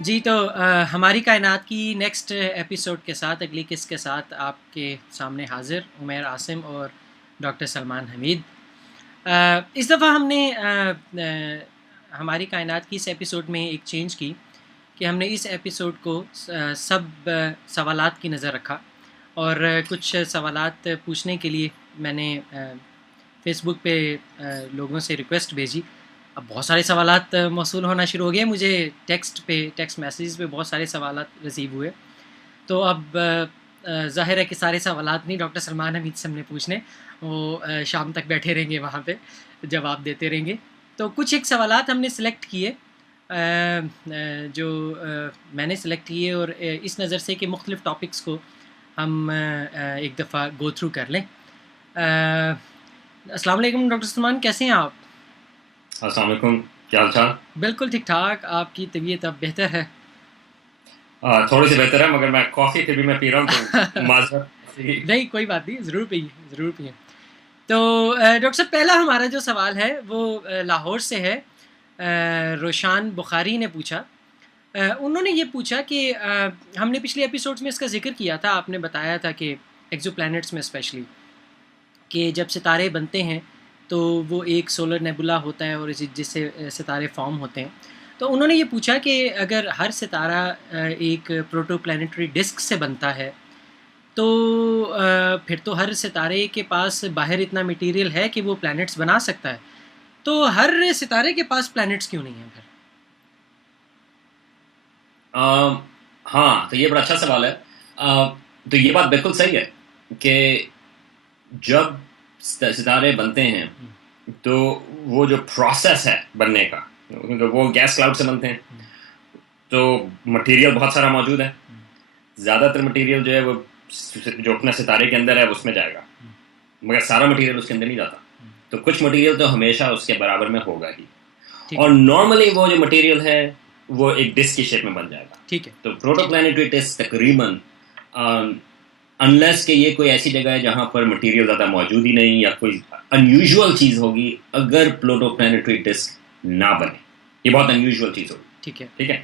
جی تو ہماری کائنات کی نیکسٹ ایپیسوڈ کے ساتھ اگلی قسط کے ساتھ آپ کے سامنے حاضر عمیر عاصم اور ڈاکٹر سلمان حمید. اس دفعہ ہم نے ہماری کائنات کی اس ایپیسوڈ میں ایک چینج کی کہ ہم نے اس ایپیسوڈ کو سب سوالات کی نظر رکھا اور کچھ سوالات پوچھنے کے لیے میں نے فیس بک پہ لوگوں سے ریکویسٹ بھیجی. اب بہت سارے سوالات موصول ہونا شروع ہو گئے. مجھے ٹیکسٹ میسیج پہ بہت سارے سوالات ریسیو ہوئے. تو اب ظاہر ہے کہ سارے سوالات نہیں ڈاکٹر سلمان حمید سے ہم نے پوچھنے, وہ شام تک بیٹھے رہیں گے وہاں پہ جواب دیتے رہیں گے. تو کچھ ایک سوالات ہم نے سلیکٹ کیے جو میں نے سلیکٹ کیے اور اس نظر سے کہ مختلف ٹاپکس کو ہم ایک دفعہ گو تھرو کر لیں. السلام علیکم ڈاکٹر سلمان, کیسے ہیں آپ؟ السلام علیکم, کیا حال چال؟ بالکل ٹھیک ٹھاک. آپ کی طبیعت اب بہتر ہے؟ تھوڑی سی بہتر ہے, مگر میں کافی پھر بھی میں پی رہا ہوں تو معذرت. نہیں کوئی بات نہیں, ضرور پئیں. تو ڈاکٹر صاحب پہلا ہمارا جو سوال ہے وہ لاہور سے ہے. روشان بخاری نے پوچھا. انہوں نے یہ پوچھا کہ ہم نے پچھلے ایپیسوڈز میں اس کا ذکر کیا تھا, آپ نے بتایا تھا کہ ایکزو پلانٹس میں اسپیشلی کہ جب ستارے بنتے ہیں تو وہ ایک سولر نیبولا ہوتا ہے اور جس سے ستارے فارم ہوتے ہیں. تو انہوں نے یہ پوچھا کہ اگر ہر ستارہ ایک پروٹو پلانیٹری ڈسک سے بنتا ہے تو پھر تو ہر ستارے کے پاس باہر اتنا مٹیریل ہے کہ وہ پلانٹس بنا سکتا ہے. تو ہر ستارے کے پاس پلانٹس کیوں نہیں ہیں پھر؟ ہاں, تو یہ بڑا اچھا سوال ہے. تو یہ بات بالکل صحیح ہے کہ جب ستارے بنتے ہیں تو وہ جو پروسیس ہے بننے کا, کیونکہ وہ گیس کلاؤڈ سے بنتے ہیں تو مٹیریل بہت سارا موجود ہے. زیادہ تر مٹیریل جو ہے وہ جو اپنے ستارے کے اندر ہے اس میں جائے گا, مگر سارا مٹیریل اس کے اندر نہیں جاتا. تو کچھ مٹیریل تو ہمیشہ اس کے برابر میں ہوگا ہی, اور نارملی وہ جو مٹیریل ہے وہ ایک ڈسک کی شیپ میں بن جائے گا. ٹھیک ہے. تو پروٹو پلانیٹری ڈسک تقریباً انلیس کہ یہ کوئی ایسی جگہ ہے جہاں پر مٹیریل زیادہ موجود ہی نہیں یا کوئی انیوژول چیز ہوگی, اگر پلوٹو پلانیٹری ڈسک نہ بنے, یہ بہت انیوژول چیز ہوگی. ٹھیک ہے.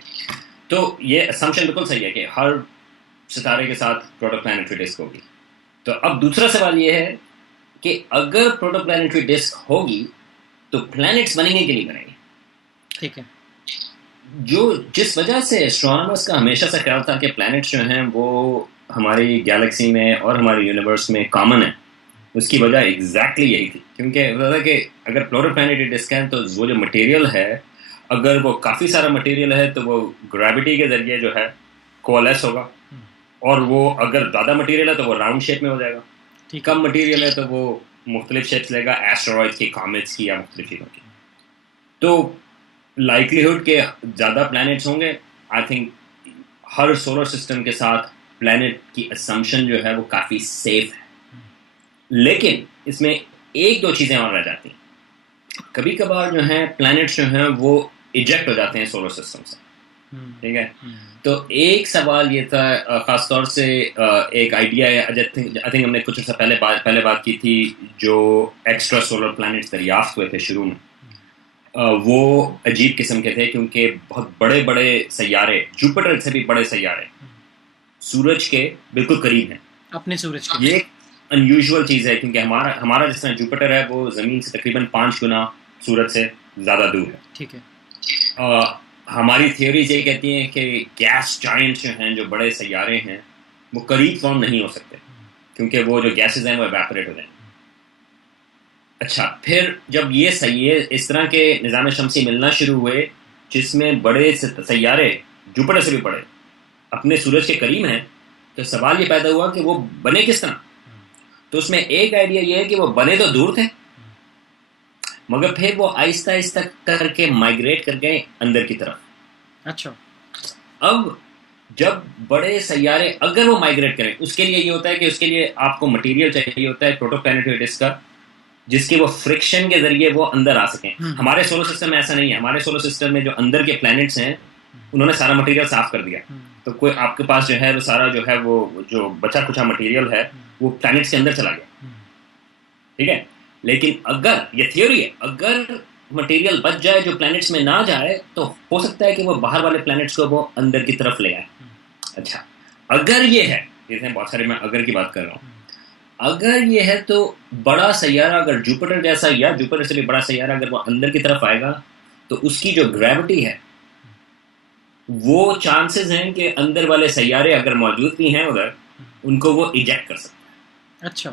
تو یہ اسمپشن بالکل صحیح ہے کہ ہر ستارے کے ساتھ پروٹو پلانیٹری ڈسک ہوگی. تو اب دوسرا سوال یہ ہے کہ اگر پروٹو پلانیٹری ڈسک ہوگی تو پلانٹس بنیں گے کہ نہیں بنیں گے. ٹھیک ہے. جس وجہ سے ایسٹرونامرز کا ہمیشہ سے خیال تھا کہ پلانٹس جو ہیں وہ ہماری گیلیکسی میں اور ہمارے یونیورس میں کامن ہے, اس کی وجہ ایگزیکٹلی یہی تھی. کیونکہ کہ اگر پلوٹو پلانیٹری ڈسک ہے تو وہ جو مٹیریل ہے, اگر وہ کافی سارا مٹیریل ہے تو وہ گریوٹی کے ذریعے جو ہے کولیس ہوگا, اور وہ اگر زیادہ مٹیریل ہے تو وہ راؤنڈ شیپ میں ہو جائے گا. کم مٹیریل ہے تو وہ مختلف شیپس لے گا, ایسٹرائڈس کی, کامٹس کی یا مختلف چیزوں کی. تو لائکلیہڈ کہ زیادہ پلانٹس ہوں گے. I think Hare solar system کے ساتھ پلانٹ کی اسمپشن جو ہے وہ کافی سیف ہے. لیکن اس میں ایک دو چیزیں اور رہ جاتی ہیں. کبھی کبھار جو ہیں پلانٹس جو ہیں وہ ایجیکٹ ہو جاتے ہیں سولر سسٹم سے. ٹھیک ہے. تو ایک سوال یہ تھا, خاص طور سے ایک آئیڈیا ہے, آئی تھنک ہم نے کچھ عرصہ پہلے بات کی تھی, جو ایکسٹرا سولر پلانٹس دریافت ہوئے تھے شروع میں, وہ عجیب قسم کے تھے کیونکہ بہت بڑے بڑے سیارے, جوپیٹر سے بھی بڑے سیارے سورج کے بالکل قریب ہیں, اپنے سورج کے. یہ ایک انیوژول چیز ہے کیونکہ ہمارا جس طرح جوپیٹر ہے وہ زمین سے تقریباً 5 گنا سورج سے زیادہ دور ہے. ٹھیک ہے. ہماری تھیوریز یہ کہتی ہیں کہ گیس جائنٹس جو ہیں, جو بڑے سیارے ہیں, وہ قریب فارم نہیں ہو سکتے کیونکہ وہ جو گیسز ہیں وہ ایواپوریٹ ہو جائیں. اچھا, پھر جب یہ اس طرح کے نظام شمسی ملنا شروع ہوئے جس میں بڑے سیارے جوپیٹر سے بھی بڑے اپنے سورج کے قریب ہیں, تو سوال یہ پیدا ہوا کہ وہ بنے کس طرح. تو اس میں ایک آئیڈیا یہ ہے کہ وہ بنے تو دور تھے, مگر پھر وہ آہستہ آہستہ کر کے مائگریٹ کر گئے اندر کی طرف. اچھا. اب جب بڑے سیارے اگر وہ مائگریٹ کریں, اس کے لیے یہ ہوتا ہے کہ اس کے لیے آپ کو مٹیریل چاہیے ہوتا ہے پروٹو پلانیٹری ڈسک کا, جس کے وہ فرکشن کے ذریعے وہ اندر آ سکیں. ہمارے سولر سسٹم میں ایسا نہیں ہے. ہمارے سولر سسٹم میں جو اندر کے پلانٹس ہیں انہوں نے سارا مٹیریل صاف کر دیا, تو کوئی آپ کے پاس جو ہے وہ سارا جو ہے وہ جو بچا کچھا مٹیریل ہے وہ پلانٹس کے اندر چلا گیا. ٹھیک ہے. لیکن اگر یہ تھیوری ہے, اگر مٹیریل بچ جائے جو پلانٹس میں نہ جائے تو ہو سکتا ہے کہ وہ باہر والے پلانٹس کو وہ اندر کی طرف لے آئے. اچھا اگر یہ ہے، بہت سارے میں اگر کی بات کر رہا ہوں، اگر یہ ہے تو بڑا سیارہ اگر جوپیٹر جیسا یا جوپیٹر سے بھی بڑا سیارہ اگر وہ اندر کی طرف آئے گا تو اس کی جو گریوٹی ہے وہ چانسز ہیں کہ اندر والے سیارے اگر موجود بھی ہیں ادھر ان کو وہ ایجیکٹ کر سکتے ہیں. اچھا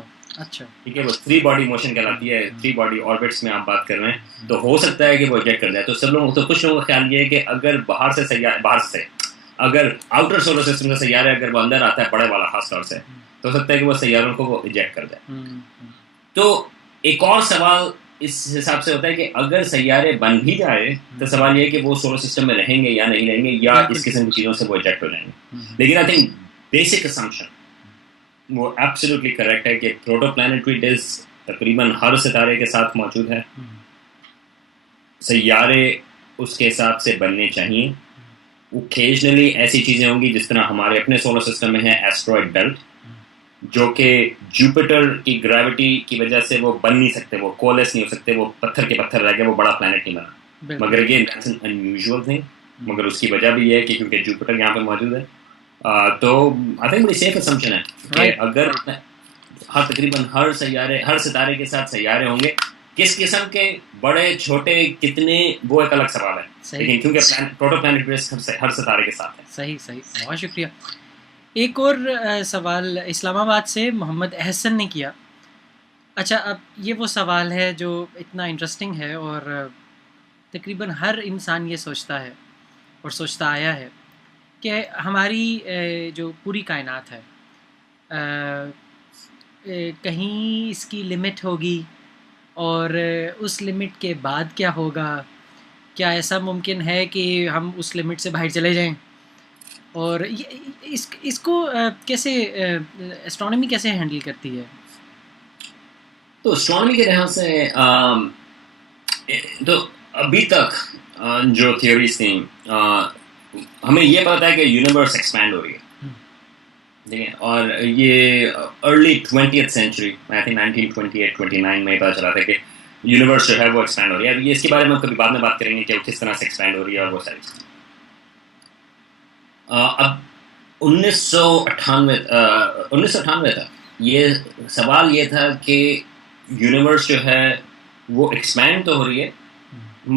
ٹھیک ہے، وہ 3 باڈی موشن کہلاتی ہے، 3 باڈی آربٹس میں آپ بات کر رہے ہیں، تو ہو سکتا ہے کہ وہ ایجیکٹ کر جائے. تو سب لوگ، تو کچھ لوگوں کا خیال یہ ہے کہ اگر باہر سے اگر آؤٹر سولر سسٹم کا سیارہ اگر وہ اندر آتا ہے بڑے والا خاص طور سے، تو ہو سکتا ہے کہ وہ سیاروں کو وہ ایجیکٹ کر جائے. تو ایک اور سوال اس حساب سے ہوتا ہے کہ اگر سیارے بن بھی جائے تو سوال یہ ہے کہ وہ سولر سسٹم میں رہیں گے یا نہیں رہیں گے، یا اس قسم کی چیزوں سے وہ ایجیکٹ ہو جائیں گے. لیکن آئی تھنک بیسک اسمپشن وہ ایبسلیوٹلی کریکٹ ہے کہ پروٹو پلانیٹری ڈسک تقریباً ہر ستارے کے ساتھ موجود ہے. سیارے اس کے حساب سے بننے چاہیے. اوکیجنلی ایسی چیزیں ہوں گی جس طرح ہمارے اپنے سولر سسٹم میں ہے ایسٹرائڈ بیلٹ، جو کہ جوپیٹر کی گریوٹی کی وجہ سے وہ بن نہیں سکتے، وہ کولیس نہیں ہو سکتے، وہ پتھر کے پتھر رہ گئے، وہ بڑا پلانٹ نہیں بنا. مگر یہ ان یوزول تھنگ، مگر اس کی وجہ بھی یہ ہے کہ کیونکہ جوپیٹر یہاں پہ موجود ہے. تو آئی تھنک بڑی سیف اسمپشن ہے کہ اگر تقریباً ہر ستارے کے ساتھ سیارے ہوں گے، کس قسم کے، بڑے چھوٹے کتنے، وہ ایک الگ سوال ہے، لیکن کیونکہ پروٹو پلانیٹری ہر ستارے کے ساتھ ہے. صحیح، بہت شکریہ. ایک اور سوال اسلام آباد سے محمد احسن نے کیا. اچھا، اب یہ وہ سوال ہے جو اتنا انٹرسٹنگ ہے اور تقریباً ہر انسان یہ سوچتا ہے اور سوچتا آیا ہے کہ ہماری جو پوری کائنات ہے کہیں اس کی لمٹ ہوگی، اور اس لمٹ کے بعد کیا ہوگا؟ کیا ایسا ممکن ہے کہ ہم اس لمٹ سے باہر چلے جائیں؟ اور اس کو کیسے اسٹرانومی کیسے ہینڈل کرتی ہے؟ تو اسٹرانومی کے لحاظ سے تو ابھی تک جو تھیوریز تھیں، ہمیں یہ پتا ہے کہ یونیورس ایکسپینڈ ہو رہی ہے، ٹھیک ہے، اور یہ early 20th century I think 1928-29 میں پتا چلا تھا کہ یونیورس جو ہے وہ ایکسپینڈ ہو رہی ہے. یہ اس کے بارے میں کبھی بعد میں بات کریں گے کہ وہ کس طرح سے ایکسپینڈ ہو رہی ہے اور وہ ساری چیزیں. اب 1998 تھا یہ سوال یہ تھا کہ یونیورس جو ہے وہ ایکسپینڈ تو ہو رہی ہے،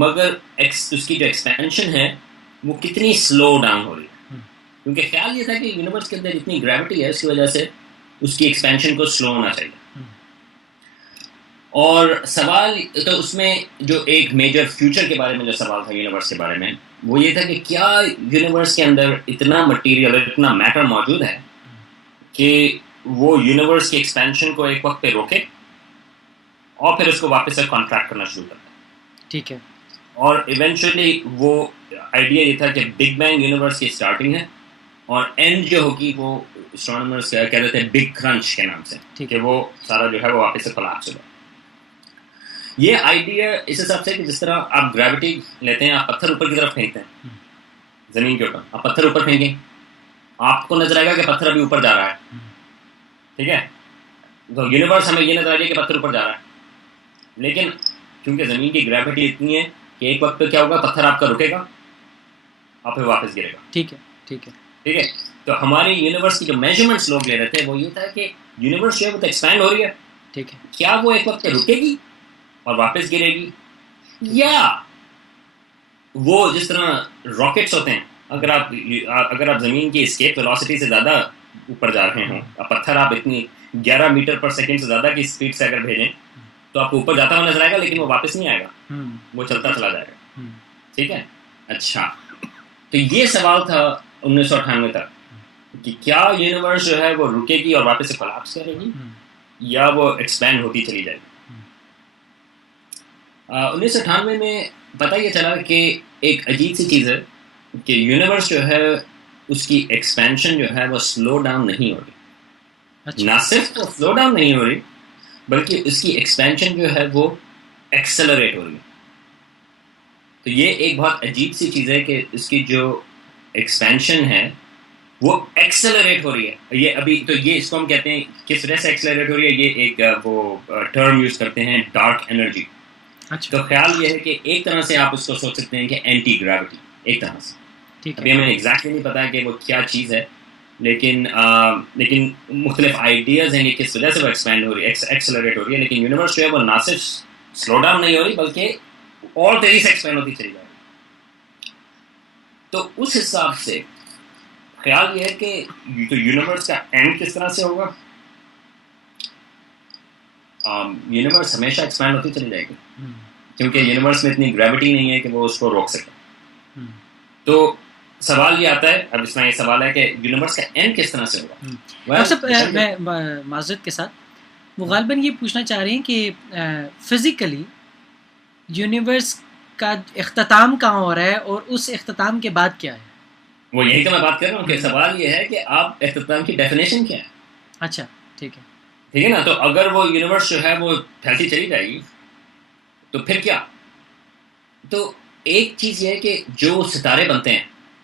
مگر اس کی جو ایکسپینشن ہے وہ کتنی سلو ڈاؤن ہو رہی ہے. کیونکہ خیال یہ تھا کہ یونیورس کے اندر اتنی گریوٹی ہے، اس کی وجہ سے اس کی ایکسپینشن کو سلو ہونا چاہیے. اور سوال تو اس میں جو ایک میجر فیوچر کے بارے میں جو سوال تھا یونیورس کے بارے میں، وہ یہ تھا کہ کیا یونیورس کے اندر اتنا مٹیریل، اتنا میٹر موجود ہے کہ وہ یونیورس کی ایکسپینشن کو ایک وقت پہ روکے اور پھر اس کو واپس سے کانٹریکٹ کرنا شروع کرتا ہے. ٹھیک ہے. اور ایونچولی وہ آئیڈیا یہ تھا کہ بگ بینگ یونیورس کی اسٹارٹنگ ہے اور اینڈ جو ہوگی وہ اسٹرانومرز کہہ دیتے ہیں بگ کرنچ کے نام سے، کہ وہ سارا جو ہے وہ واپس سے کولیپس ہوگا. یہ آئیڈیا اس حساب سے کہ جس طرح آپ گریوٹی لیتے ہیں، آپ پتھر اوپر کی طرف پھینکتے ہیں زمین کے اوپر، آپ پتھر اوپر پھینکیں، آپ کو نظر آئے گا کہ پتھر ابھی اوپر جا رہا ہے، ٹھیک ہے. تو یونیورس ہمیں یہ نظر آئے گا کہ پتھر اوپر جا رہا ہے، لیکن کیونکہ زمین کی گریوٹی اتنی ہے کہ ایک وقت پہ کیا ہوگا، پتھر آپ کا رکے گا اور پھر واپس گرے گا. ٹھیک ہے، ٹھیک ہے، ٹھیک ہے. تو ہماری یونیورس کی جو میجرمنٹس لوگ لے رہے تھے وہ یہ تھا کہ یونیورس جو ہے وہ تو ایکسپینڈ ہو رہی ہے، ٹھیک ہے، کیا وہ ایک وقت پہ رکے گی اور واپس گرے گی، یا وہ جس طرح راکٹس ہوتے ہیں، اگر آپ زمین کی اسکیپ ویلوسٹی سے زیادہ اوپر جا رہے ہوں، پتھر آپ اتنی 11 میٹر پر سیکنڈ سے زیادہ کی اسپیڈ سے اگر بھیجیں تو آپ کو اوپر جاتا ہوا نظر آئے گا، لیکن وہ واپس نہیں آئے گا، وہ چلتا چلا جائے گا. ٹھیک ہے. اچھا، تو یہ سوال تھا 1998 تک کہ کیا یونیورس جو ہے وہ رکے گی اور واپس سے کولیپس کرے گی، یا وہ ایکسپینڈ ہوتی چلی جائے گی. 1998 میں پتہ یہ چلا کہ ایک عجیب سی چیز ہے کہ یونیورس جو ہے اس کی ایکسپینشن جو ہے وہ سلو ڈاؤن نہیں ہو رہی. نہ صرف وہ سلو ڈاؤن نہیں ہو رہی بلکہ اس کی ایکسپینشن جو ہے وہ ایکسلریٹ ہو رہی ہے. تو یہ ایک بہت عجیب سی چیز ہے کہ اس کی جو ایکسپینشن ہے وہ ایکسلریٹ ہو رہی ہے. یہ ابھی تو یہ اس کو ہم کہتے ہیں کس وجہ سے ایکسلریٹ ہو رہی ہے، یہ ایک وہ ٹرم یوز کرتے ہیں ڈارک انرجی. اچھا تو خیال یہ ہے کہ ایک طرح سے آپ اس کو سوچ سکتے ہیں کہ اینٹی گریوٹی ایک طرح سے. ٹھیک ابھی ہے. ہمیں ایگزیکٹلی نہیں پتا کہ وہ کیا چیز ہے, لیکن مختلف آئیڈیاز ہیں کہ کس وجہ سے وہ ایکسپینڈ ہو رہی ہے, ایکسلریٹ ہو رہی ہے, لیکن یونیورس جو ہے وہ نہ صرف سلو ڈاؤن نہیں ہو رہی بلکہ اور تیزی سے ایکسپینڈ ہوتی چلی جا رہی ہے. تو اس حساب سے خیال یہ ہے کہ یونیورس کا اینڈ کس طرح سے ہوگا. یونیورس ہمیشہ ایکسپینڈ ہوتی چلی جائے گی کیونکہ یونیورس میں اتنی گریوٹی نہیں ہے کہ وہ اس کو روک سکے. تو سوال یہ آتا ہے, اب اس میں یہ سوال ہے کہ یونیورس کا اینڈ کس طرح سے ہوگا. میں معذرت کے ساتھ وہ غالباً یہ پوچھنا چاہ رہے ہیں کہ فزیکلی یونیورس کا اختتام کہاں ہو رہا ہے اور اس اختتام کے بعد کیا ہے. وہ یہی تو میں بات کر رہا ہوں کہ سوال یہ ہے کہ آپ اختتام کی ڈیفینیشن کیا ہے. اچھا ٹھیک ہے, ٹھیک ہے نا. تو اگر وہ یونیورس جو ہے وہ پھیلتی چلی جائے گی تو پھر کیا. تو ایک چیز یہ ہے کہ جو ستارے بنتے ہیں,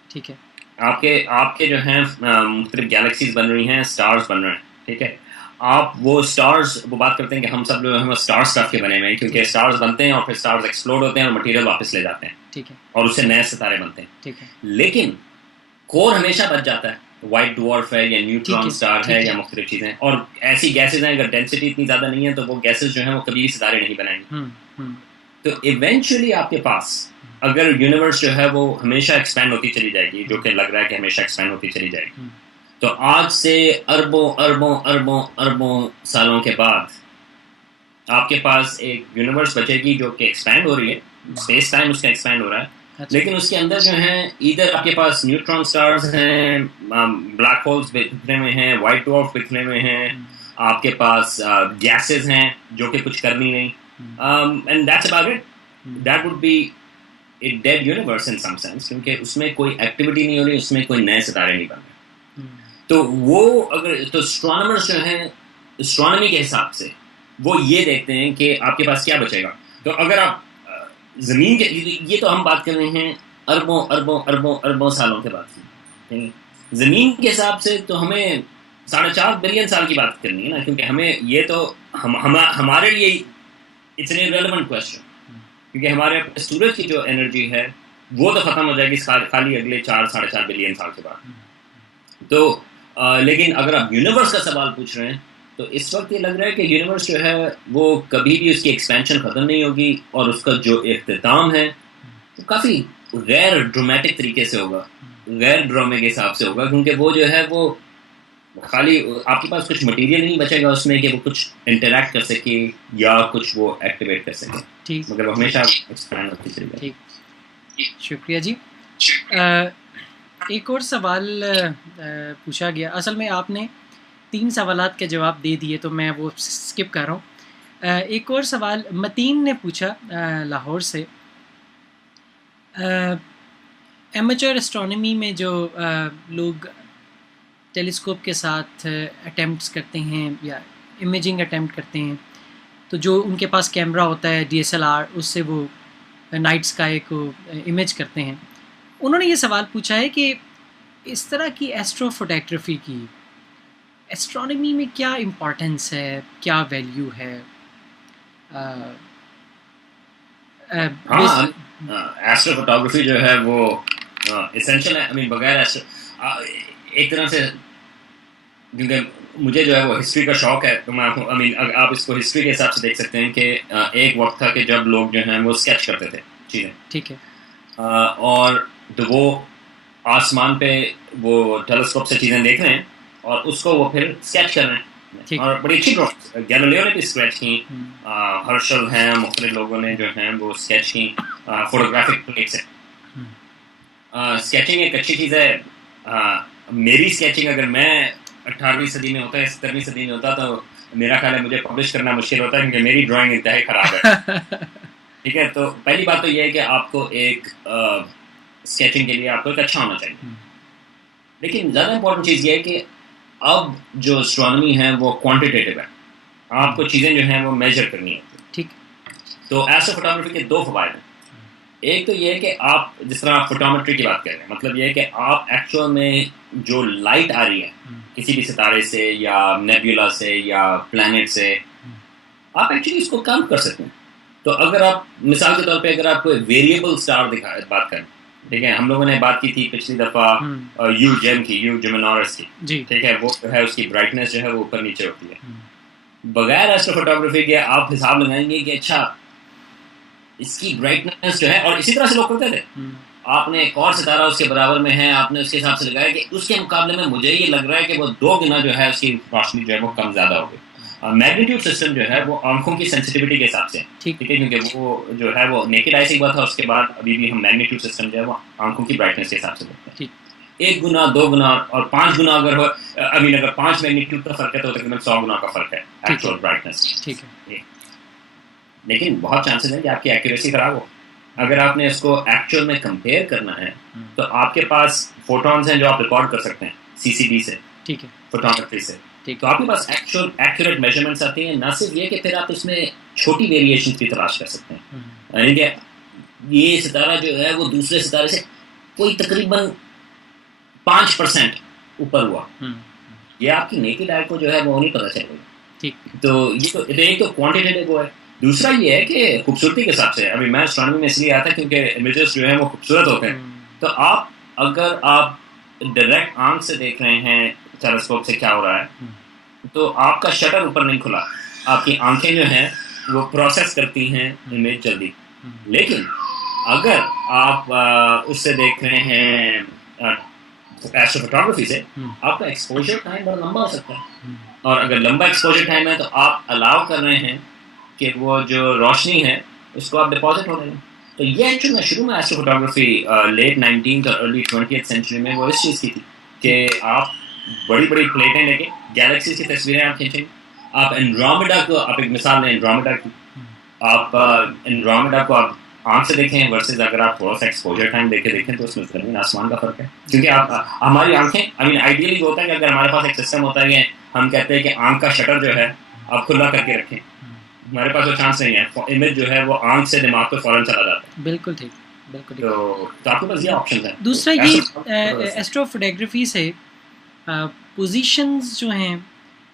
ٹھیک ہے, آپ کے جو ہیں مختلف گیلیکسیز بن رہی ہیں, سٹارز بن رہے ہیں, ٹھیک ہے. آپ وہ سٹارز, وہ بات کرتے ہیں کہ ہم سب جو ہیں وہ سٹار اسٹف کے بنے ہوئے ہیں کیونکہ سٹارز بنتے ہیں اور پھر سٹارز ایکسپلوڈ ہوتے ہیں اور مٹیریل واپس لے جاتے ہیں, ٹھیک ہے, اور اس سے نئے ستارے بنتے ہیں, ٹھیک ہے. لیکن کور ہمیشہ بچ جاتا ہے. وائٹ ڈوارف ہے یا نیوٹران سٹار ہے یا مختلف چیزیں, اور ایسی گیسز ہیں اگر ڈینسٹی اتنی زیادہ نہیں ہے تو وہ گیسز جو ہیں وہ کبھی ستارے نہیں بنائیں گے. تو ایونچولی آپ کے پاس اگر یونیورس جو ہے وہ ہمیشہ ایکسپینڈ ہوتی چلی جائے گی, جو کہ لگ رہا ہے کہ ہمیشہ ایکسپینڈ ہوتی چلی جائے گی, تو آج سے اربوں اربوں اربوں اربوں سالوں کے بعد آپ کے پاس ایک یونیورس بچے گی جو کہ ایکسپینڈ ہو رہی ہے, اسپیس ٹائم اس کا ایکسپینڈ ہو رہا ہے, لیکن اس کے اندر جو ہیں ادھر آپ کے پاس نیوٹران سٹارز ہیں, بلیک ہولز بکھرے ہوئے ہیں, وائٹ ڈوارف بکھرے ہوئے ہیں, آپ کے پاس گیسز ہیں جو کہ کچھ کرنی نہیں, and that's about it. That would be a dead universe in some sense, کیونکہ اس میں کوئی ایکٹیویٹی نہیں ہو رہی, اس میں کوئی نئے ستارے نہیں بن رہے. تو وہ اگر تو اسٹرانومرز جو ہیں اسٹرانومی کے حساب سے وہ یہ دیکھتے ہیں کہ آپ کے پاس کیا بچے گا. تو اگر آپ زمین کے, یہ تو ہم بات کر رہے ہیں اربوں اربوں اربوں اربوں سالوں کے بعد کی, زمین کے حساب سے تو ہمیں 4.5 بلین سال کی بات کرنی ہے نا, کیونکہ ہمیں یہ تو ہمارے لیے اٹس این ریلیونٹ کویسچن, کیونکہ ہمارے سورج کی جو انرجی ہے وہ تو ختم ہو جائے گی خالی اگلے 4.5 بلین سال کے بعد. تو لیکن اگر آپ یونیورس کا سوال پوچھ رہے ہیں تو اس وقت یہ لگ رہا ہے کہ یونیورس جو ہے وہ کبھی بھی اس کی ایکسپینشن ختم نہیں ہوگی, اور اس کا جو اختتام ہے وہ کافی غیر ڈرامیٹک طریقے سے ہوگا, غیر ڈرامے کے حساب سے ہوگا, کیونکہ وہ جو ہے وہ خالی آپ کے پاس کچھ مٹیریل نہیں بچے گا اس میں کہ وہ کچھ انٹریکٹ کر سکے یا کچھ وہ ایکٹیویٹ کر سکے, مگر وہ ہمیشہ ایکسپینڈ ہوتی چلی جائے. شکریہ جی. ایک اور سوال پوچھا گیا, اصل میں آپ نے 3 سوالات کے جواب دے دیے تو میں وہ سکپ کر رہا ہوں. ایک اور سوال متین نے پوچھا لاہور سے, ایمیچر اسٹرانومی میں جو لوگ ٹیلیسکوپ کے ساتھ اٹیمپٹس کرتے ہیں یا امیجنگ اٹیمپٹ کرتے ہیں, تو جو ان کے پاس کیمرہ ہوتا ہے DSLR, اس سے وہ نائٹ اسکائی کو امیج کرتے ہیں, انہوں نے یہ سوال پوچھا ہے کہ اس طرح کی ایسٹرو فوٹوگرافی کی ایسٹرانومی میں کیا امپورٹنس ہے, کیا ویلیو ہے. ایسٹرو فوٹوگرافی جو ہے وہ اسینشل ہے. بغیر ایک طرح سے, کیونکہ مجھے جو ہے وہ ہسٹری کا شوق ہے, تو میں آپ اس کو ہسٹری کے حساب سے دیکھ سکتے ہیں کہ ایک وقت تھا کہ جب لوگ جو ہیں وہ اسکیچ کرتے تھے چیزیں, ٹھیک ہے, اور تو وہ آسمان پہ وہ ٹیلیسکوپ سے چیزیں دیکھ رہے ہیں اور اس کو وہ پھر اسکیچ کر رہے ہیں, اور بڑی اچھی ڈرائنگ گیلیلیو نے بھی اسکیچ کی, ہرشل ہیں, مختلف لوگوں نے جو ہیں وہ اسکیچ کی فوٹوگرافک پلیٹ سے. اسکیچنگ ایک اچھی چیز ہے. میری اسکیچنگ اگر میں 18ویں صدی میں ہوتا ہے, 17ویں صدی میں ہوتا تو میرا خیال ہے مجھے پبلش کرنا مشکل ہوتا ہے, کیونکہ میری ڈرائنگ انتہائی خراب ہے. ٹھیک ہے, تو پہلی بات تو یہ ہے کہ آپ کو ایک اسکیچنگ کے لیے آپ کو ایک اچھا ہونا چاہیے. لیکن زیادہ امپورٹنٹ چیز یہ ہے کہ اب جو اسٹرانومی ہے وہ کوانٹیٹیو ہے, آپ کو چیزیں جو ہیں وہ میجر کرنی ہے. ٹھیک. تو ایسٹرو فوٹوگرافی کے 2 فوائد ہیں. ایک تو یہ ہے کہ آپ جس طرح فوٹومیٹری کی بات کر رہے ہیں, مطلب یہ ہے کہ آپ ایکچوئل میں جو لائٹ آ رہی ہے کسی بھی ستارے سے یا نیبیولا سے یا پلانٹ سے, آپ ایکچولی اس کو کاؤنٹ کر سکتے ہیں. تو اگر آپ مثال کے طور پہ اگر آپ کوئی ویریبل اسٹار بات کریں، ٹھیک ہے، ہم لوگوں نے بات کی تھی پچھلی دفعہ یو جیم کی، یو جیمینورس کی، ٹھیک ہے، وہ جو ہے اس کی برائٹنس جو ہے وہ اوپر نیچے ہوتی ہے. بغیر ایسٹرو فوٹوگرافی کے آپ حساب لگائیں گے کہ اچھا اس کی برائٹنس جو ہے، اور اسی طرح سے لوگ کرتے تھے، آپ نے ایک اور ستارہ اس کے برابر میں ہے، آپ نے اس کے حساب سے لگایا کہ اس کے مقابلے میں مجھے یہ لگ رہا ہے کہ وہ 2 گنا جو ہے اس کی روشنی جو ہے وہ کم زیادہ ہوگی. میگنیٹیوڈ سسٹم جو ہے وہ آنکھوں کی سینسٹیوٹی کے حساب سے، ٹھیک ہے، کیونکہ وہ جو ہے وہ نیکڈ آئی سے ہوا تھا، اس کے بعد ابھی بھی ہم میگنیٹیوڈ سسٹم جو ہے وہ آنکھوں کی برائٹنس کے حساب سے دیکھتے ہیں. 1 گنا 2 گنا اور 5 گنا اگر ہو، اگر 5 میگنیٹیوڈ کا فرق ہے تو تقریباً 100 گنا کا فرق ہے ایکچوئل برائٹنس. ٹھیک ہے، لیکن بہت چانسز ہیں کہ آپ کی ایکوریسی خراب ہو. اگر آپ نے اس کو ایکچوئل میں کمپیئر کرنا ہے تو آپ کے پاس فوٹونز ہیں جو آپ ریکارڈ کر سکتے ہیں CCD سے، ٹھیک ہے، فوٹوگرافی سے. تو آپ کے پاس ایکچوئل ایکوریٹ میجرمنٹس آتی ہیں. نہ صرف یہ کہ پھر آپ اس میں چھوٹی ویریشن کی تلاش کر سکتے ہیں، یعنی کہ یہ ستارہ جو ہے وہ دوسرے ستارے سے کوئی تقریباً 5% اوپر ہوا، یہ آپ کی نیکڈ آئی کو جو ہے وہ نہیں پتہ چلے گا. تو یہ ایک تو کوانٹیٹیو وہ ہے. دوسرا یہ ہے کہ خوبصورتی کے حساب سے، ابھی میں اسٹرانومی میں اس لیے آیا تھا کیونکہ امیجز جو ہیں وہ خوبصورت ہوتے ہیں. تو اگر آپ ڈائریکٹ آنکھ سے دیکھ رہے ہیں ٹیلیسکوپ سے کیا ہو رہا ہے، تو آپ کا شٹر اوپر نہیں کھلا، آپ کی آنکھیں جو ہیں وہ پروسیس کرتی ہیں امیج جلدی. لیکن اگر آپ اس سے دیکھ رہے ہیں ایسٹرو فوٹوگرافی سے، آپ کا ایکسپوجر ٹائم بڑا لمبا ہو سکتا ہے، اور اگر لمبا ایکسپوجر ٹائم ہے تو آپ الاؤ کر رہے ہیں کہ وہ جو روشنی ہے اس کو آپ ڈپازٹ ہو رہے ہیں. تو یہ ایکچوئل میں شروع میں ایسٹرو فوٹوگرافی لیٹ 19th اور ارلی 20th سینچری میں وہ اس چیز کی تھی کہ آپ بڑی بڑی پلیٹیں لے کے گیلیکسیز کی تصویریں آپ کھینچیں. آپ اینڈرومیڈا کو، آپ ایک مثال لیں اینڈرومیڈا کی، آپ اینڈرومیڈا کو آپ آنکھ سے دیکھیں ورسز اگر آپ تھوڑا سا ایکسپوجر ٹائم دے کے دیکھیں تو اس میں زمین آسمان کا فرق ہے. کیونکہ آپ ہماری آنکھیں آئیڈیلی ہوتا ہے کہ اگر ہمارے پاس ایک سسٹم ہوتا ہے کہ ہم کہتے ہیں کہ آنکھ کا شٹر جو ہے آپ کھلا کر کے رکھیں، ہمارے پاس وہ چانس نہیں ہے، امیج جو ہے وہ آنکھ سے دماغ پہ فوراً چلا جاتا ہے. بالکل ٹھیک، بالکل ٹھیک. تو آپ کے پاس یہ آپشن ہے. دوسرا یہ ایسٹرو فوٹوگرافی سے پوزیشنز جو ہیں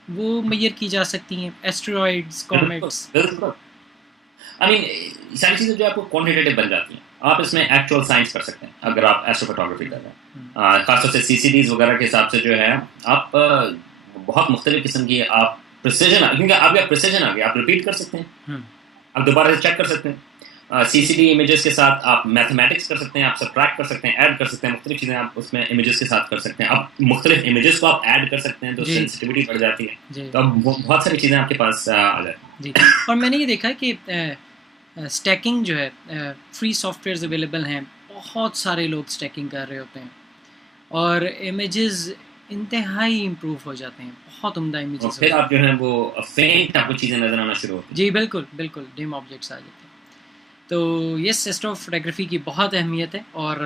وہ میئر کی جا سکتی ہیں، ایسٹرائڈز، کومیٹس. بالکل، ساری چیزیں جو آپ کو کوانٹیٹیو بن جاتی ہیں. آپ اس میں ایکچوئل سائنس کر سکتے ہیں اگر آپ ایسٹرو فوٹوگرافی کر رہے ہیں. خاص طور سے CCDs وغیرہ کے حساب سے جو ہے آپ بہت مختلف قسم کی آپ پریسیجن، کیونکہ آپ یا پریسیجن آ گیا، آپ ریپیٹ کر سکتے ہیں، آپ دوبارہ سے چیک کر سکتے ہیں. CCD امیجز کے ساتھ آپ میتھمیٹکس کر سکتے ہیں، آپ سبٹریکٹ کر سکتے ہیں، ایڈ کر سکتے ہیں، مختلف چیزیں آپ اس میں امیجز کے ساتھ کر سکتے ہیں. آپ مختلف امیجز کو آپ ایڈ کر سکتے ہیں تو سینسٹیوٹی بڑھ جاتی ہے. تو اب بہت ساری چیزیں آپ کے پاس آ جاتی ہیں. اور میں نے یہ دیکھا کہ اسٹیکنگ جو ہے، فری سافٹ ویئرز اویلیبل ہیں، بہت سارے لوگ اسٹیکنگ کر رہے ہوتے ہیں اور امیجز انتہائی امپروو ہو جاتے ہیں، بہت عمدہ امیجز. پھر آپ جو ہیں وہ فینٹ آپ کو چیزیں نظر آنا شروع ہوتی ہیں. جی بالکل بالکل، ڈیم آبجیکٹس آ جاتے ہیں. تو یس، ایسٹرو فوٹوگرافی کی بہت اہمیت ہے اور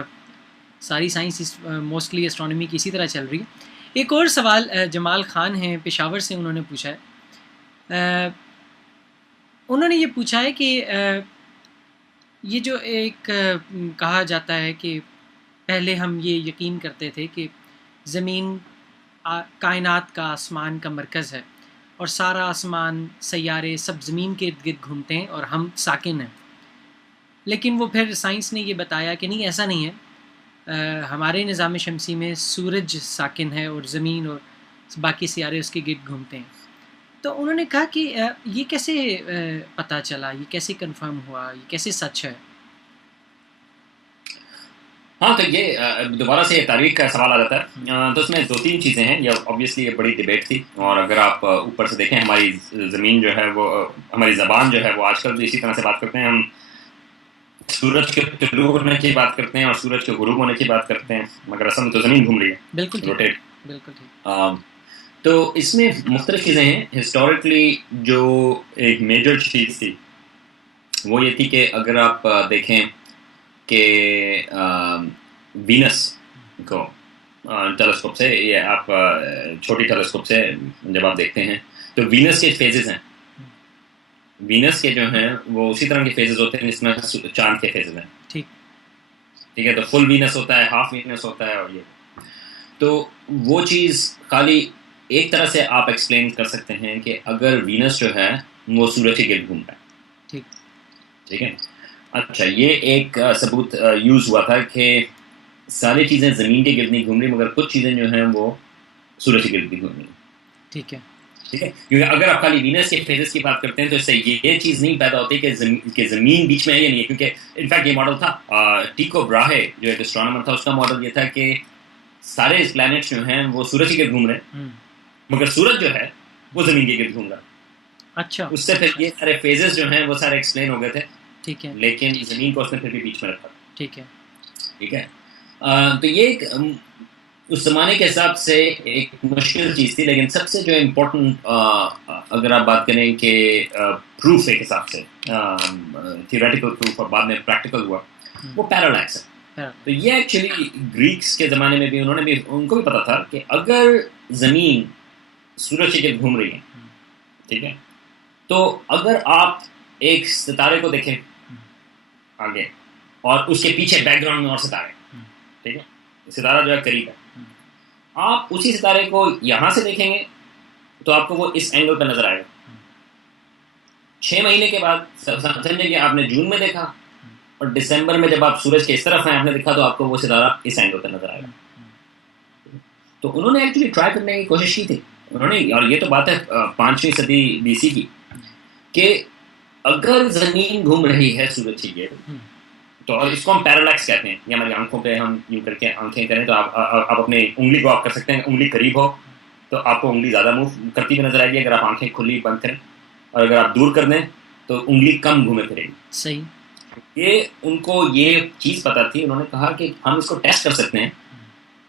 ساری سائنس موسٹلی اسٹرانومی کی اسی طرح چل رہی ہے. ایک اور سوال جمال خان ہیں پشاور سے، انہوں نے پوچھا ہے، انہوں نے یہ پوچھا ہے کہ یہ جو ایک کہا جاتا ہے کہ پہلے ہم یہ یقین کرتے تھے کہ زمین کائنات کا، آسمان کا مرکز ہے اور سارا آسمان، سیارے سب زمین کے ارد گرد گھومتے ہیں اور ہم ساکن ہیں. لیکن وہ پھر سائنس نے یہ بتایا کہ نہیں، ایسا نہیں ہے. ہمارے نظام شمسی میں سورج ساکن ہے اور زمین اور باقی سیارے اس کے گرد گھومتے ہیں. تو انہوں نے کہا کہ یہ کیسے پتہ چلا، یہ کیسے کنفرم ہوا، یہ کیسے سچ ہے؟ ہاں، تو یہ دوبارہ سے تاریخ کا سوال آ جاتا ہے. تو اس میں 2-3 چیزیں ہیں. یہ آبویسلی یہ بڑی ڈبیٹ تھی، اور اگر آپ اوپر سے دیکھیں ہماری زمین جو ہے وہ، ہماری زبان جو ہے وہ آج کل بھی اسی طرح سے بات کرتے ہیں. ہم سورج کے طلوع ہونے کی بات کرتے ہیں اور سورج کے غروب ہونے کی بات کرتے ہیں، مگر اصل میں تو زمین گھوم رہی ہے. بالکل روٹیٹ. بالکل ٹھیک. تو اس میں مختلف چیزیں ہیں. ہسٹوریکلی جو ایک میجر چیز تھی وہ یہ تھی کہ اگر آپ دیکھیں کہ وینس کو ٹیلیسکوپ سے، یہ آپ چھوٹی ٹیلیسکوپ سے جب آپ دیکھتے ہیں تو وینس کے فیزز ہیں. وینس کے جو ہیں وہ اسی طرح کے فیزز ہوتے ہیں جس میں چاند کے فیزز ہیں. ٹھیک ہے، تو فل وینس ہوتا ہے، ہاف وینس ہوتا ہے، اور یہ تو وہ چیز خالی ایک طرح سے آپ ایکسپلین کر سکتے ہیں کہ اگر وینس جو ہے وہ سورج کے گرد گھومتا ہے. ٹھیک ہے. اچھا یہ ایک ثبوت یوز ہوا تھا کہ ساری چیزیں زمین کے گرد نہیں گھوم رہی مگر کچھ چیزیں جو ہیں وہ سورج کے گرد بھی گھوم رہی ہیں. ٹھیک ہے. ٹھیک ہے, کیونکہ اگر آپ خالی وینس کے فیزز کی بات کرتے ہیں تو اس سے یہ چیز نہیں پیدا ہوتی کہ زمین بیچ میں ہے یا نہیں ہے, کیونکہ انفیکٹ یہ ماڈل تھا ٹیکو براہے جو ایک اسٹرانومر تھا, اس کا ماڈل یہ تھا کہ سارے پلانٹس جو ہیں وہ سورج کے گرد گھوم رہے ہیں مگر سورج جو ہے وہ زمین کے گرد گھوم رہا ہے. اچھا, اس سے پھر یہ سارے فیزز جو ہیں وہ سارے ایکسپلین ہو گئے تھے. ٹھیک ہے. لیکن زمین کو اس نے پھر بھی بیچ میں رکھا. ٹھیک ہے. ٹھیک ہے, تو یہ ایک اس زمانے کے حساب سے ایک مشکل چیز تھی, لیکن سب سے جو امپورٹنٹ اگر آپ بات کریں کہ پروف ایک حساب سے تھیوریٹیکل پروف اور بعد میں پریکٹیکل ہوا, وہ پیرالیکس ہے. تو یہ ایکچولی گریکس کے زمانے میں بھی ان کو بھی پتا تھا کہ اگر زمین سورج کے گرد گھوم رہی ہے, ٹھیک ہے, تو اگر آپ ایک ستارے کو دیکھیں آگے اور اس کے پیچھے بیک گراؤنڈ میں اور ستارے, ٹھیک ہے, ستارہ جو ہے قریب ہے, آپ اسی ستارے کو یہاں سے دیکھیں گے تو آپ کو وہ اس اینگل پہ نظر آئے گا. 6 مہینے کے بعد سمجھیں کہ آپ نے جون میں دیکھا اور دسمبر میں جب آپ سورج کے اس طرف ہیں آپ نے دیکھا تو آپ کو وہ ستارہ اس اینگل پہ نظر آئے گا. تو انہوں نے ایکچولی ٹرائی کرنے کی کوشش کی تھی انہوں نے, اور یہ تو بات ہے 5ویں صدی BC کی, کہ اگر زمین گھوم رہی ہے سورج کی گرد تو, اور اس کو ہم پیرالیکس کہتے ہیں, یہ ہماری آنکھوں پہ ہم یوں کر کے آنکھیں کریں تو آپ اپنے انگلی کو آپ کر سکتے ہیں, انگلی قریب ہو تو آپ کو انگلی زیادہ موو کرتی ہوئی نظر آئے گی, اگر آپ آنکھیں کھلی بند کریں, اور اگر آپ دور کر دیں تو انگلی کم گھومے پھرے گی. صحیح. یہ ان کو یہ چیز پتا تھی, انہوں نے کہا کہ ہم اس کو ٹیسٹ کر سکتے ہیں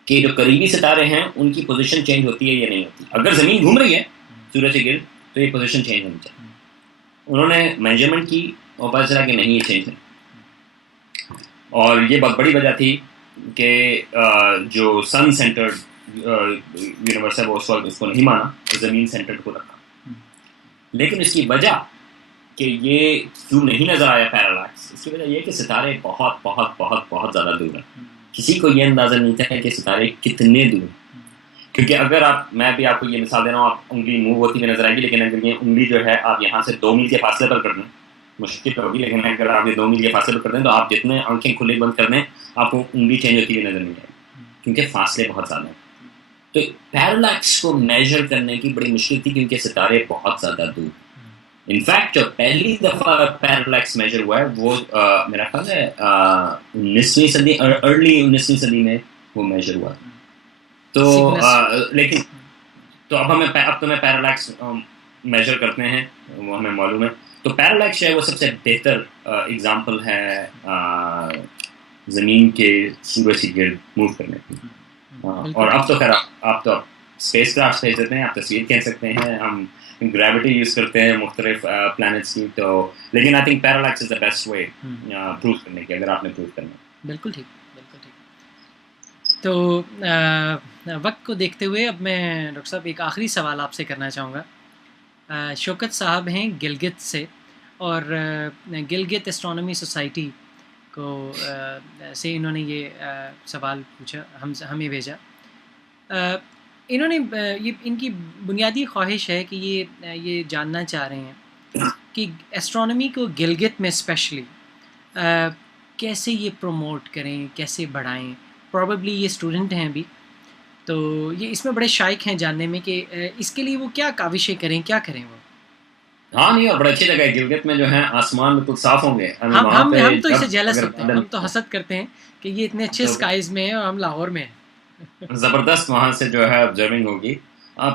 کہ جو قریبی ستارے ہیں ان کی پوزیشن چینج ہوتی ہے یا نہیں ہوتی. اگر زمین گھوم رہی ہے سورج کے گرد تو یہ پوزیشن چینج ہونی چاہیے. انہوں نے میجرمنٹ کی اور پتا چلا کہ نہیں, یہ چینج ہے. اور یہ بہت بڑی وجہ تھی کہ جو سن سینٹرڈ یونیورس ہے وہ اس وقت اس کو نہیں مانا, زمین سینٹرڈ کو رکھا. لیکن اس کی وجہ کہ یہ کیوں نہیں نظر آیا پیرالیکس, اس کی وجہ یہ کہ ستارے بہت بہت بہت بہت زیادہ دور ہیں. کسی کو یہ اندازہ نہیں تھا کہ ستارے کتنے دور ہیں, کیونکہ اگر میں بھی آپ کو یہ مثال دے رہا ہوں, آپ انگلی موو ہوتی ہوئی نظر آئے گی, لیکن اگر یہ انگلی جو ہے آپ یہاں سے 2 میل کے فاصلے پر کر دیں مشکل ہوگی, لیکن اگر آپ یہ 2 میل کے فاصلے پر کر دیں تو آپ جتنے آنکھیں کھلی بند کر دیں آپ کو انگلی چینج ہوتی ہوئی نظر نہیں آئے گی, کیونکہ فاصلے بہت زیادہ ہیں. تو پیرالیکس کو میجر کرنے کی بڑی مشکل تھی کیونکہ ستارے بہت زیادہ دور. انفیکٹ جو پہلی دفعہ پیرالیکس میجر ہوا ہے وہ میرا خیال ہے 19ویں صدی, ارلی 19ویں صدی میں وہ میجر ہوا. تو لیکن تو اب تو میں پیرالیکس میجر کرتے ہیں, وہ ہمیں معلوم ہے. تو پیرالیکس ہے وہ سب سے بہتر اگزامپل ہے زمین کے سورج کے گرد موو کرنے کی. اور اب تو خیر آپ تو اسپیس کرافٹ بھیج دیتے ہیں, آپ تصویر کہہ سکتے ہیں, ہم گریوٹی یوز کرتے ہیں مختلف پلانٹس کی. تو لیکن I think parallax is the best way prove کرنے کی, اگر آپ نے پروو کرنا. بالکل ٹھیک, بالکل ٹھیک. تو وقت کو دیکھتے ہوئے اب میں ڈاکٹر صاحب ایک آخری سوال آپ سے کرنا چاہوں گا. شوکت صاحب ہیں گلگت سے, اور گلگت اسٹرانومی سوسائٹی کو سے انہوں نے یہ سوال پوچھا, ہمیں بھیجا. انہوں نے ان کی بنیادی خواہش ہے کہ یہ جاننا چاہ رہے ہیں کہ اسٹرانومی کو گلگت میں اسپیشلی کیسے یہ پروموٹ کریں, کیسے بڑھائیں. پروبیبلی یہ اسٹوڈنٹ ہیں ابھی, تو یہ اس میں بڑے شائق ہیں جاننے میں کہ اس کے لیے وہ کیا کاوشیں کریں, کیا کریں وہ. ہاں نہیں, اور بڑی اچھی جگہ ہے گلگت میں, جو ہے آسمان بالکل صاف ہوں گے. ہم تو اسے جیلس ہوتے ہیں, ہم تو حسد کرتے ہیں کہ یہ اتنے اچھے اسکائز میں ہیں اور ہم لاہور میں ہیں. زبردست وہاں سے جو ہے آبزرونگ ہوگی.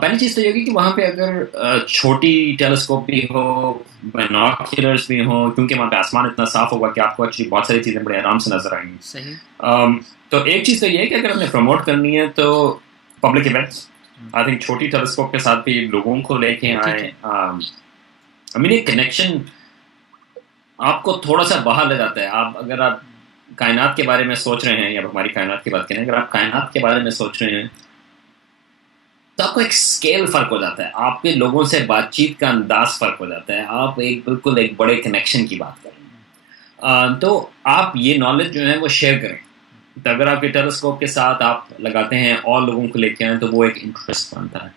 پہلی چیز تو یہ ہوگی کہ وہاں پہ اگر چھوٹی ٹیلیسکوپ بھی ہو, بائنوکولرز بھی ہوں, کیونکہ وہاں پہ آسمان اتنا صاف ہوگا کہ آپ کو ایکچولی بہت ساری چیزیں بڑے آرام سے نظر آئیں گی. صحیح. تو ایک چیز تو یہ ہے کہ اگر ہم نے پروموٹ کرنی ہے تو پبلک ایونٹس, آئی تھنک چھوٹی ٹیلیسکوپ کے ساتھ بھی لوگوں کو لے کے آئیں. ایک کنیکشن آپ کو تھوڑا سا باہر لے جاتا ہے. اگر آپ کائنات کے بارے میں سوچ رہے ہیں, یا ہماری کائنات کی بات کریں, اگر آپ کائنات کے بارے میں سوچ رہے ہیں تو آپ کو ایک اسکیل فرق ہو جاتا ہے, آپ کے لوگوں سے بات چیت کا انداز فرق ہو جاتا ہے, آپ بالکل ایک بڑے کنیکشن کی بات کریں. تو آپ یہ نالج جو ہے وہ شیئر کریں. تو اگر آپ کے ٹیلیسکوپ کے ساتھ آپ لگاتے ہیں اور لوگوں کو لے کے آئیں تو وہ ایک انٹرسٹ بنتا ہے.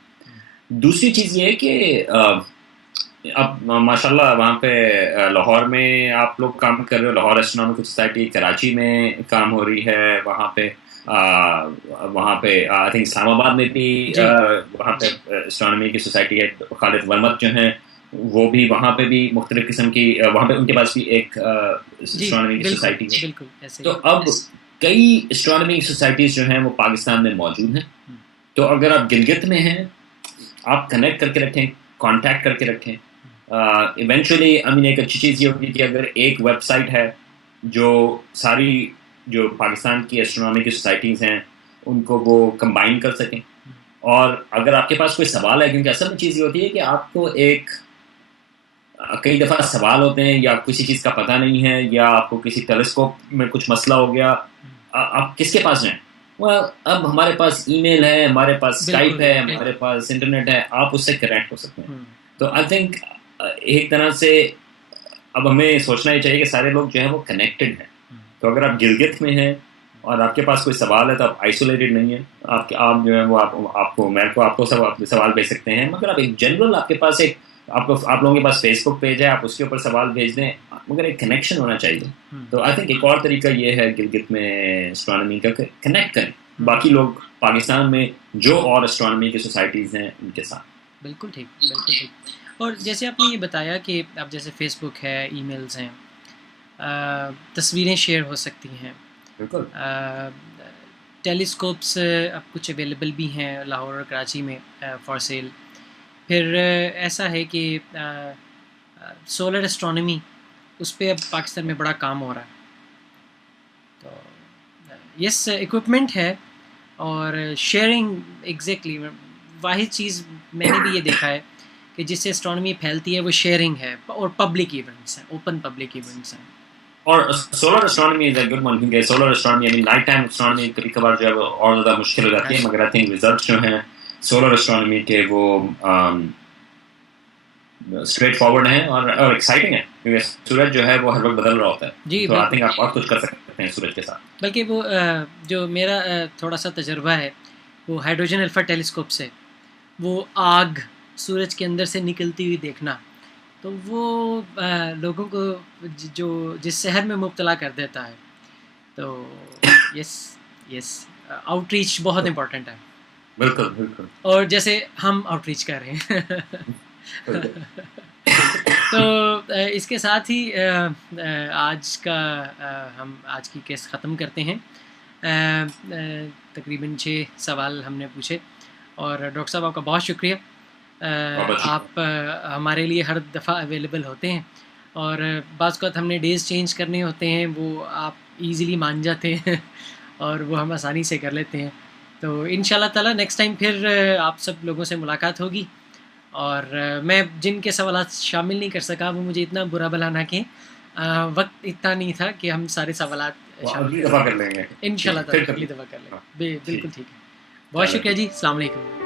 دوسری چیز یہ ہے کہ اب ماشاء اللہ وہاں پہ لاہور میں آپ لوگ کام کر رہے ہو، لاہور اسٹرونامکل سوسائٹی، کراچی میں کام ہو رہی ہے وہاں پہ، وہاں پہ آئی تھنک اسلام آباد میں بھی جی وہاں پہ اسٹرانومی کی سوسائٹی ہے، خالد ورمت جو ہیں وہ بھی وہاں پہ بھی مختلف قسم کی، وہاں پہ ان کے پاس بھی ایک جی اسٹرانومی کی بالکل سوسائٹی ہے. بالکل ایسے تو ہی. اب کئی اسٹرانومی سوسائٹیز جو ہیں وہ پاکستان میں موجود ہیں. تو اگر آپ گلگت میں ہیں، آپ کنیکٹ کر کے رکھیں، کانٹیکٹ کر کے رکھیں. ایونچولی ایک اچھی چیز یہ ہوگی کہ اگر ایک ویب سائٹ ہے جو ساری جو پاکستان کی اسٹرونامی کی سوسائٹیز ہیں ان کو وہ کمبائن کر سکیں. اور اگر آپ کے پاس کوئی سوال ہے، کیونکہ اصل میں چیز یہ ہوتی ہے کہ آپ کو کئی دفعہ سوال ہوتے ہیں یا کسی چیز کا پتہ نہیں ہے، یا آپ کو کسی ٹیلیسکوپ میں کچھ مسئلہ ہو گیا، آپ کس کے پاس جائیں؟ اب ہمارے پاس ای میل ہے، ہمارے پاس اسکائپ ہے، ہمارے پاس انٹرنیٹ ہے، آپ اس سے کنیکٹ ہو سکتے ہیں. تو آئی تھنک ایک طرح سے اب ہمیں سوچنا ہی چاہیے کہ سارے لوگ جو ہیں وہ کنیکٹڈ ہیں. تو اگر آپ گلگت میں ہیں اور آپ کے پاس کوئی سوال ہے تو آپ آئسولیٹڈ نہیں ہیں. آپ جو ہے وہ آپ کو میں کو آپ کو سوال بھیج سکتے ہیں، مگر آپ ایک جنرل آپ کے پاس ایک آپ لوگوں کے پاس فیس بک پیج ہے، آپ اس کے اوپر سوال بھیج دیں، مگر ایک کنیکشن ہونا چاہیے. تو آئی تھنک ایک اور طریقہ یہ ہے گلگت میں اسٹرانومی کا، کنیکٹ کریں باقی لوگ پاکستان میں جو اور اسٹرانومی کی سوسائٹیز ہیں ان کے ساتھ. بالکل ٹھیک بالکل ٹھیک. اور جیسے آپ نے یہ بتایا کہ اب جیسے فیس بک ہے، ای میلز ہیں، تصویریں شیئر ہو سکتی ہیں، بالکل ٹیلیسکوپس اب کچھ اویلیبل بھی ہیں لاہور اور کراچی میں فار سیل. پھر ایسا ہے کہ سولر اسٹرانومی اس پہ اب پاکستان میں بڑا کام ہو رہا ہے. تو یس اکوپمنٹ ہے اور شیئرنگ ایگزیکٹلی واحد چیز میں نے بھی یہ دیکھا ہے کہ جس سے اسٹرانومی پھیلتی ہے وہ شیئرنگ ہے اور پبلک ایونٹس ہیں، اوپن پبلک ایونٹس ہیں. اور solar astronomy is a good one, کیونکہ solar astronomy night time astronomy کبھی کبھار جو ہے وہ اور زیادہ مشکل ہو جاتی ہے، مگر آئی تھنک ریزلٹس جو ہیں سولر اسٹرانومی کے وہ اسٹریٹ فارورڈ ہیں اور ایکسائٹنگ ہیں، کیونکہ سورج جو ہے وہ ہر وقت بدل رہا ہوتا ہے. جی تو آئی تھنک آپ بہت کچھ کر سکتے ہیں سورج کے ساتھ. بلکہ وہ جو میرا تھوڑا سا تجربہ ہے وہ ہائیڈروجن الفا ٹیلیسکوپ سے وہ آگ سورج کے اندر سے نکلتی ہوئی دیکھنا، تو وہ لوگوں کو جو جس شہر میں مبتلا کر دیتا ہے. تو یس آؤٹ ریچ بہت امپورٹنٹ ہے. بالکل بالکل. اور جیسے ہم آؤٹ ریچ کر رہے ہیں تو اس کے ساتھ ہی ہم آج کی کیس ختم کرتے ہیں. تقریباً 6 سوال ہم نے پوچھے، اور ڈاکٹر صاحب آپ کا بہت شکریہ. آپ ہمارے لیے ہر دفعہ اویلیبل ہوتے ہیں، اور بعض اوقات ہم نے ڈیز چینج کرنے ہوتے ہیں، وہ آپ ایزیلی مان جاتے ہیں اور وہ ہم آسانی سے کر لیتے ہیں. تو ان شاء اللہ تعالیٰ نیکسٹ ٹائم پھر آپ سب لوگوں سے ملاقات ہوگی. اور میں جن کے سوالات شامل نہیں کر سکا وہ مجھے اتنا برا بھلا نہ کہ وقت اتنا نہیں تھا کہ ہم سارے سوالات اگلی دفعہ کر لیں گے ان شاء اللہ تعالیٰ. اگلی دفعہ کر لیں گے. بالکل ٹھیک ہے. بہت شکریہ جی. السلام علیکم.